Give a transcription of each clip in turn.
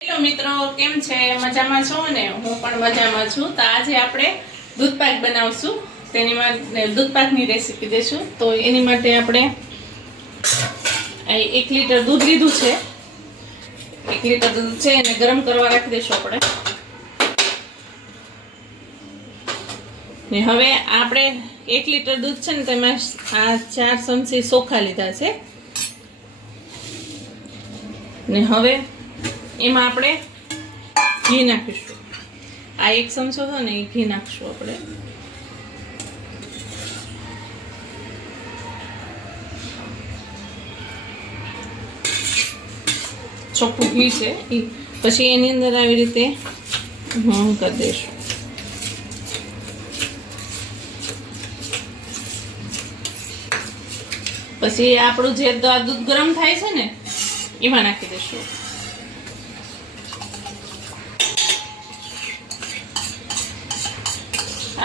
Hello મિત્રો, કેમ છે? મજામાં છો ને? હું પણ મજામાં છું. તો આજે આપણે દૂધપાક બનાવશું. તેની માટે દૂધપાકની રેસીપી દેશું. તો એની માટે આપણે 1 લીટર દૂધ લીધું છે. 1 લીટર દૂધ છે એને ગરમ કરવા રાખી દઈશું આપણે. ને હવે આપણે 1 લીટર દૂધ છે ને તેમાં આ 4 ચમચી ચોખા લીધા છે. ને હવે એમાં આપણે ઘી નાખીશું. આ 1 ચમચો છે ને એ ઘી નાખશું આપણે. ચોખ્ખું ઘી છે એ પછી એની અંદર આવી રીતે કરી દઈશું. પછી આપણું જે દૂધ ગરમ થાય છે ને એમાં નાખી દઈશું.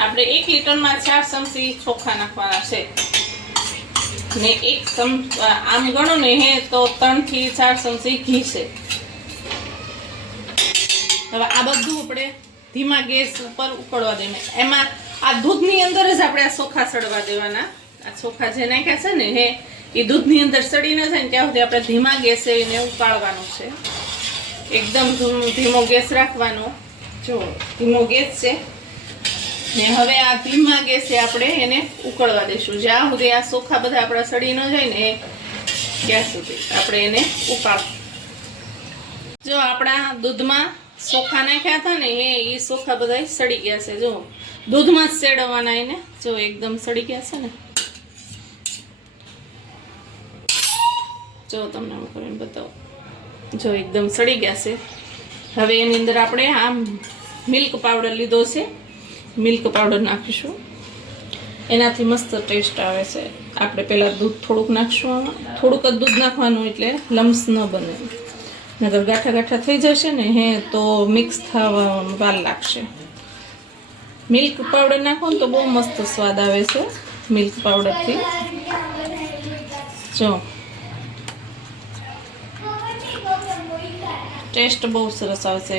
આપણે 1 લીટરમાં 4 ચમચી ચોખા નાખવાના છે ને આમ ગણો ને હે તો 3 થી 4 ચમચી ઘી છે. હવે આ બધું આપણે ધીમા ગેસ ઉપર ઉકળવા દેવાના. એમાં આ દૂધની અંદર જ આપણે આ ચોખા સડવા દેવાના. આ ચોખા જે નાખ્યા છે ને હે એ દૂધની અંદર સડી ન જાય ને ત્યાં સુધી આપણે ધીમા ગેસે એને ઉકાળવાનું છે. એકદમ ધીમો ગેસ રાખવાનો. જો ધીમો ગેસ છે ને હવે આ ધીમા ગેસે આપણે એને ઉકળવા દઈશું. જ્યાં સુધી આ ચોખા બધા આપણા સડી ન જાય ને ત્યાં સુધી આપણે એને ઉકાળશું. જો આપણા દૂધમાં ચોખા નાખ્યા હતા ને એ ચોખા બધા સડી ગયા છે. જો દૂધમાં જ સેડવાના એને. જો એકદમ સડી ગયા છે ને. જો તમને હું કરીને બતાવું. જો એકદમ સડી ગયા છે. હવે એની અંદર આપણે આ મિલ્ક પાવડર લીધો છે. મિલ્ક પાવડર નાખીશું. એનાથી મસ્ત ટેસ્ટ આવે છે. આપણે પહેલાં દૂધ થોડુંક નાખશું. આમાં થોડુંક જ દૂધ નાખવાનું એટલે લમ્સ ન બને. નકર ગાંઠા ગાંઠા થઈ જશે ને તો મિક્સ થવા વાર લાગશે. મિલ્ક પાવડર નાખો ને તો બહુ મસ્ત સ્વાદ આવે છે મિલ્ક પાવડરથી. જો ટેસ્ટ બહુ સરસ આવશે.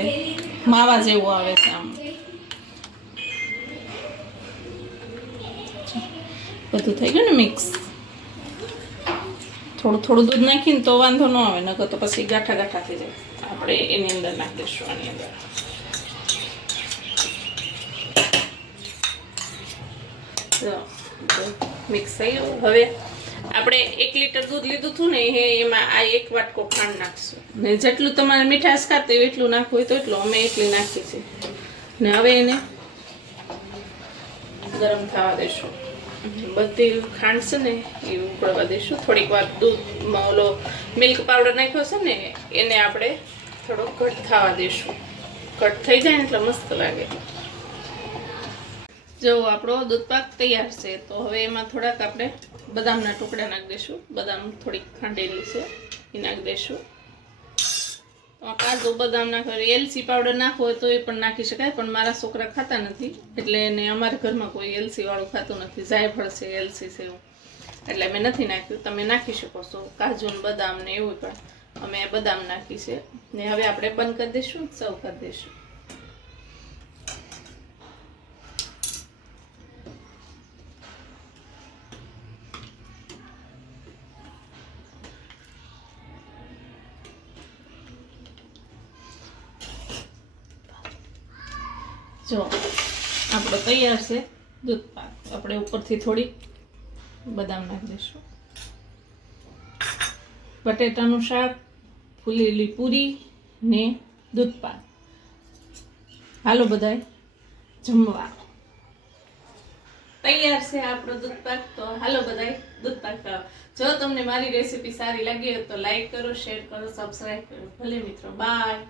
માવા જેવું આવે છે. આમ બધું થઈ ગયું ને મિક્સ. થોડું દૂધ નાખીને તો વાંધો ન આવે, નકર તો પછી ગાંઠા ગાંઠા થઈ જાય. આપણે એની અંદર નાખી દઈશું. આની અંદર મિક્સ થઈ ગયું. હવે આપણે 1 લીટર દૂધ લીધું હતું ને એમાં આ 1 વાટકો ખાંડ નાખશું. ને જેટલું તમારે મીઠાશ ખાતી હોય એટલું નાખવું હોય તો એટલું. અમે એટલી નાખી છે. ને હવે એને ગરમ થવા દઈશું. બધી ખાંડ છે ને એ ઉકળવા દઈશું. થોડીક વાર દૂધમાં ઓલો મિલ્ક પાવડર નાખ્યો છે ને એને આપણે થોડો ઘટ થવા દઈશું. ઘટ થઈ જાય ને એટલે મસ્ત લાગે. જો આપણો દૂધપાક તૈયાર છે. તો હવે એમાં થોડાક આપણે બદામના ટુકડા નાખી દઈશું. બદામ થોડીક ખાંડેલી છે એ નાખી દઈશું. કાજુ બદામ નાખો, એલચી પાવડર નાખવો હોય તો એ પણ નાખી શકાય. પણ મારા છોકરા ખાતા નથી એટલે એને અમારા ઘરમાં કોઈ એલચી વાળું ખાતું નથી. જાયફળ છે, એલચી છે એવું, એટલે મેં નથી નાખ્યું. તમે નાખી શકો છો કાજુ ને બદામ ને એવું, પણ અમે બદામ નાખી છે. ને હવે આપણે બંધ કરી દઈશું, સર્વ કરી દઈશું. જો આપણો તૈયાર છે દૂધપાક. આપણે ઉપરથી થોડી બદામ નાખી દઈશું. બટેટાનું શાક, ફૂલેલી પૂરી ને દૂધપાક. હાલો બધાય જમવા. તૈયાર છે આપણો દૂધપાક. તો હાલો બધાય દૂધપાક ખાવા. જો તમને મારી રેસીપી સારી લાગી હોય તો લાઈક કરો, શેર કરો, સબસ્ક્રાઈબ કરો. ભલે મિત્રો, બાય.